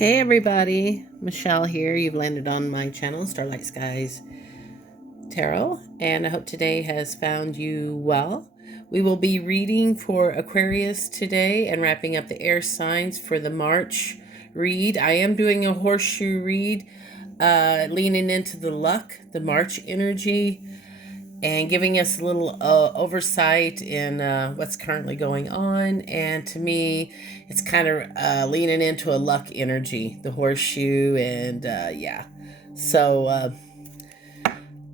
Hey everybody, Michelle here. You've landed on my channel, Starlight Skies Tarot, and I hope today has found you well. We will be reading for Aquarius today and wrapping up the air signs for the March read. I am doing a horseshoe read, leaning into the luck, the March energy, and giving us a little oversight in what's currently going on. And to me, it's kind of leaning into a luck energy, the horseshoe, and yeah. So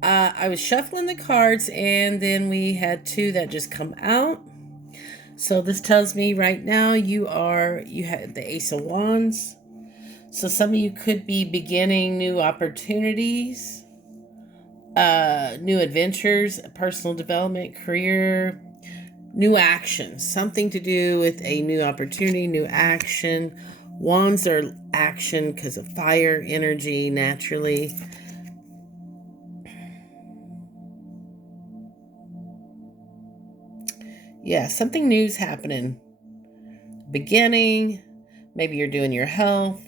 I was shuffling the cards, and then we had two that just come out. So this tells me right now you have the Ace of Wands. So some of you could be beginning new opportunities, new adventures, personal development, career, new actions, something to do with a new opportunity, new action. Wands are action because of fire energy naturally. Yeah, something new's happening. Beginning, maybe you're doing your health,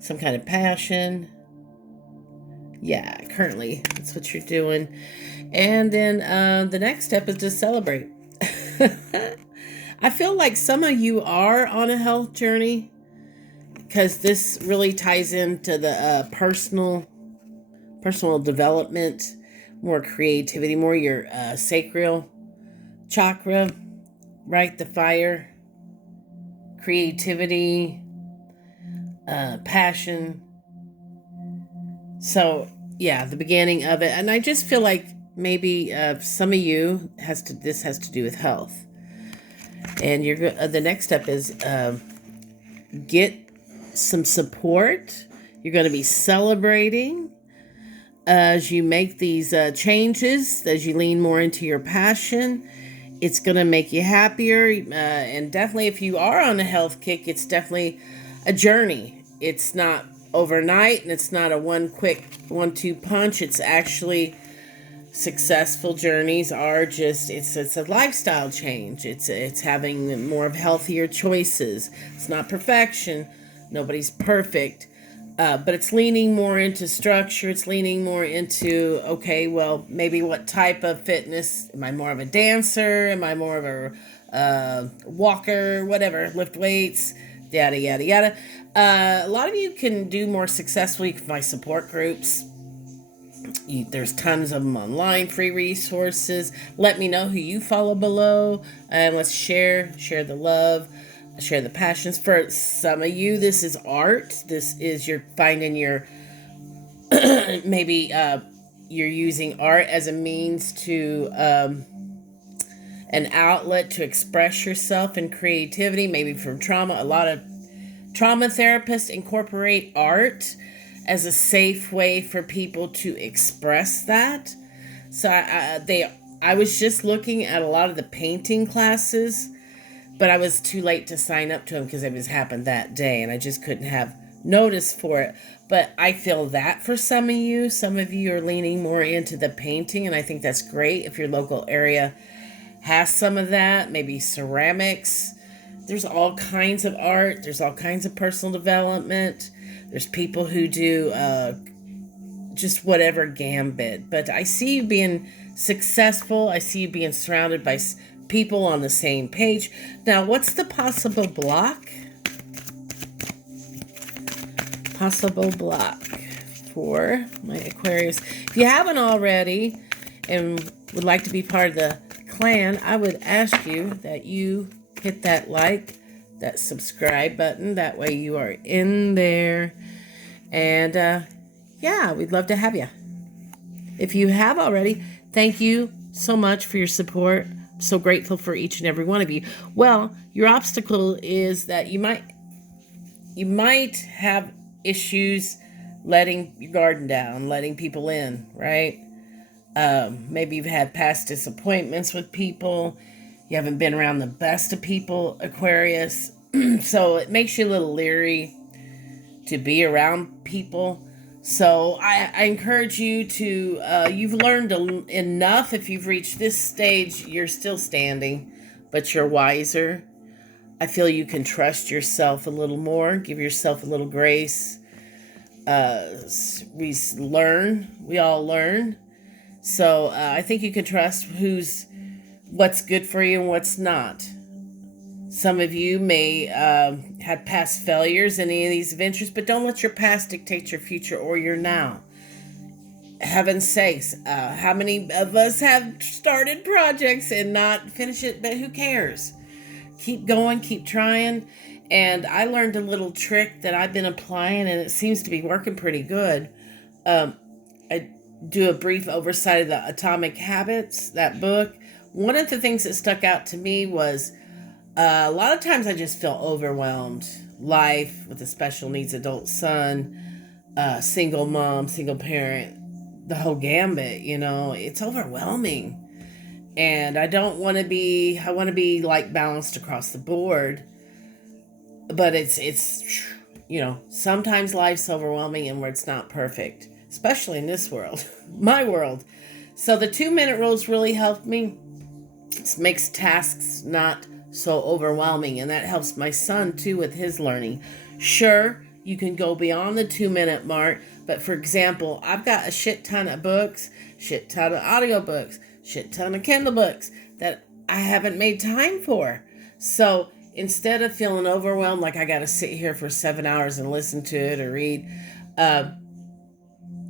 some kind of passion. Yeah, currently that's what you're doing. And then the next step is to celebrate. I feel like some of you are on a health journey because this really ties into the personal development, more creativity, more your sacral chakra, right? The fire, creativity, passion. So yeah, the beginning of it, and I just feel like maybe some of you this has to do with health. And the next step is get some support. You're going to be celebrating as you make these changes, as you lean more into your passion. It's going to make you happier. And definitely if you are on a health kick, it's definitely a journey. It's not overnight, and it's not a one quick 1-2 punch. It's actually successful journeys are just it's a lifestyle change. It's having more of healthier choices. It's not perfection. Nobody's perfect. But it's leaning more into structure. It's leaning more into, okay, well, maybe what type of fitness? Am I more of a dancer? Am I more of a walker? Whatever, lift weights, yada, yada, yada. A lot of you can do more successfully with my support groups. There's tons of them online, free resources. Let me know who you follow below, and let's share the love, share the passions. For some of you, this is art. This is you're finding your maybe you're using art as a means to an outlet to express yourself and creativity, maybe from trauma. A lot of trauma therapists incorporate art as a safe way for people to express that. So I was just looking at a lot of the painting classes, but I was too late to sign up to them because it was happened that day, and I just couldn't have notice for it. But I feel that for some of you are leaning more into the painting, and I think that's great if your local area has some of that, maybe ceramics. There's all kinds of art. There's all kinds of personal development. There's people who do just whatever gambit. But I see you being successful. I see you being surrounded by people on the same page. Now, what's the possible block? Possible block for my Aquarius. If you haven't already and would like to be part of the clan, I would ask you that you hit that like, that subscribe button. That way you are in there. And yeah, we'd love to have you. If you have already, thank you so much for your support. I'm so grateful for each and every one of you. Well, your obstacle is that you might have issues letting your garden down, letting people in, right? Maybe you've had past disappointments with people. You haven't been around the best of people, Aquarius. So it makes you a little leery to be around people. So I encourage you to, you've learned enough. If you've reached this stage, you're still standing, but you're wiser. I feel you can trust yourself a little more, give yourself a little grace. We all learn. So I think you can trust what's good for you and what's not. Some of you may have past failures in any of these ventures, but don't let your past dictate your future or your now. Heaven's sakes, how many of us have started projects and not finish it, but who cares? Keep going, keep trying. And I learned a little trick that I've been applying, and it seems to be working pretty good. I do a brief oversight of the Atomic Habits, that book. One of the things that stuck out to me was a lot of times I just feel overwhelmed. Life with a special needs adult son, single mom, single parent, the whole gambit, it's overwhelming. And I want to be like balanced across the board. But it's sometimes life's overwhelming and where it's not perfect, especially in this world, my world. So the 2-minute rules really helped me. It makes tasks not so overwhelming, and that helps my son too with his learning. Sure, you can go beyond the 2-minute mark, but for example, I've got a shit ton of books, shit ton of audiobooks, shit ton of Kindle books that I haven't made time for. So instead of feeling overwhelmed, like I got to sit here for 7 hours and listen to it or read, the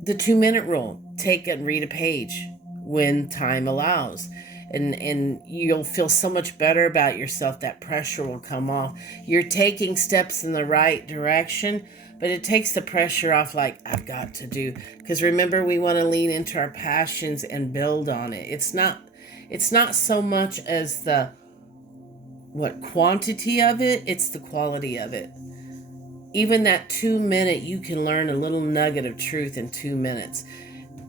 2-minute rule, take and read a page when time allows. And you'll feel so much better about yourself. That pressure will come off. You're taking steps in the right direction, but it takes the pressure off, like, I've got to do. Because remember, we want to lean into our passions and build on it. It's not so much as the quantity of it, it's the quality of it. Even that 2-minute, you can learn a little nugget of truth in 2 minutes.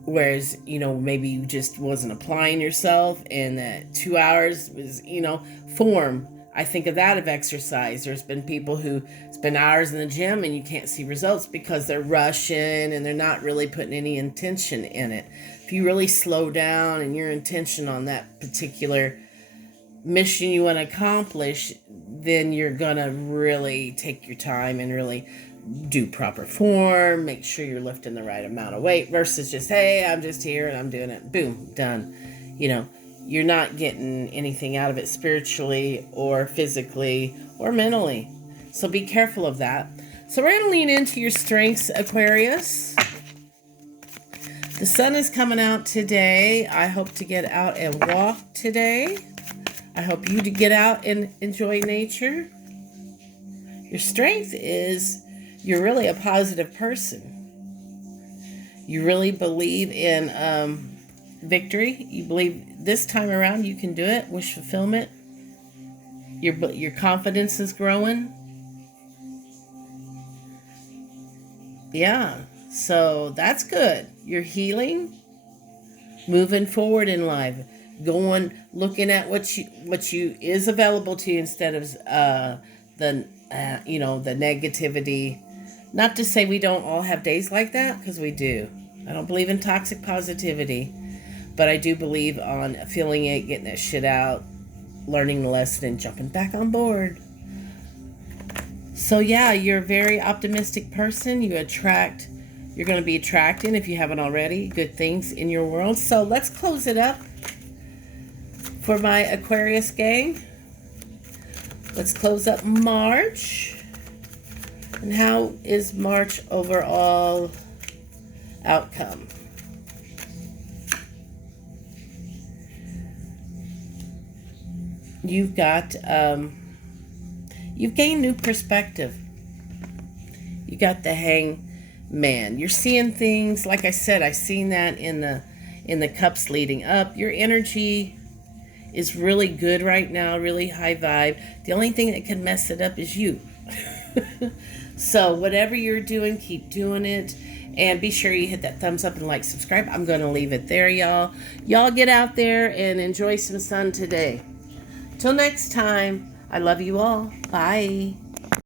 Whereas, maybe you just wasn't applying yourself, and that 2 hours was, form. I think of that of exercise. There's been people who spend hours in the gym and you can't see results because they're rushing and they're not really putting any intention in it. If you really slow down and your intention on that particular mission you want to accomplish, then you're going to really take your time and really do proper form, make sure you're lifting the right amount of weight versus just, hey, I'm just here and I'm doing it. Boom, done. You're not getting anything out of it spiritually or physically or mentally. So be careful of that. So we're going to lean into your strengths, Aquarius. The sun is coming out today. I hope to get out and walk today. I hope you to get out and enjoy nature. Your strength is you're really a positive person. You really believe in victory. You believe this time around you can do it. Wish fulfillment. Your confidence is growing. Yeah, so that's good. You're healing, moving forward in life, looking at what you is available to you instead of the negativity. Not to say we don't all have days like that, because we do. I don't believe in toxic positivity, but I do believe on feeling it, getting that shit out, learning the lesson, and jumping back on board. So yeah, you're a very optimistic person. You're going to be attracting, if you haven't already, good things in your world. So let's close it up for my Aquarius gang. Let's close up March. And how is March overall outcome? You've gained new perspective. You got the Hangman. You're seeing things, like I said, I've seen that in the cups leading up. Your energy is really good right now, really high vibe. The only thing that can mess it up is you. So whatever you're doing, keep doing it. And be sure you hit that thumbs up and like, subscribe. I'm going to leave it there, y'all. Y'all get out there and enjoy some sun today. Till next time, I love you all. Bye.